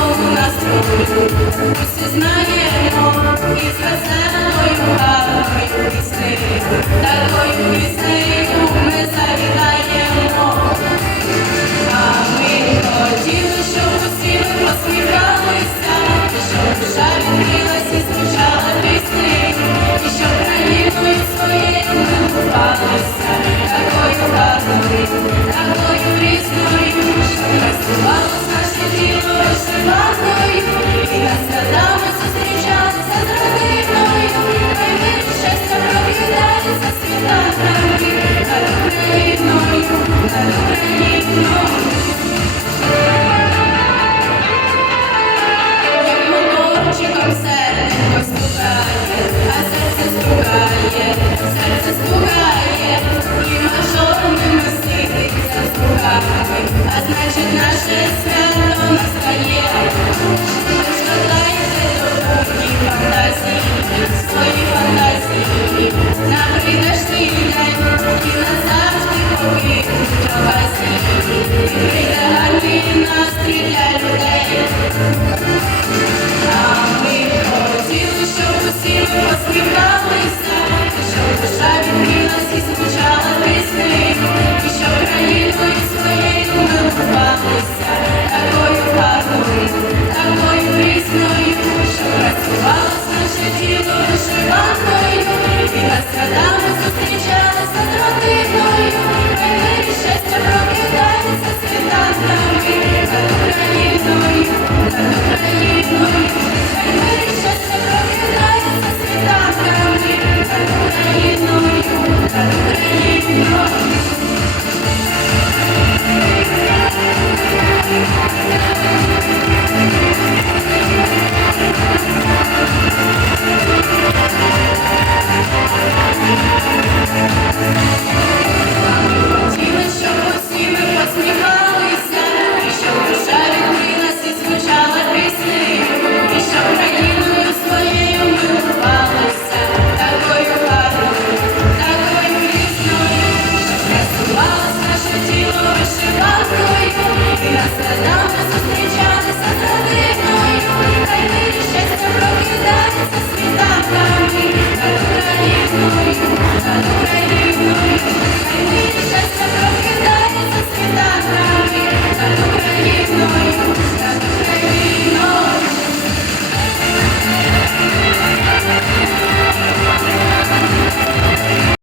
у нас кругу, усі знаємо і з веселою гарною піснею, такою піснею ми завітаємо, а ми хотіли, щоб усі ми посміхалися, щоб душа відкрилась і звучала пісні, і щоб країною своєю ми купалися, такою гарною. заслуга є, і на жодному сидить заслугами, а значить наше свято. Слава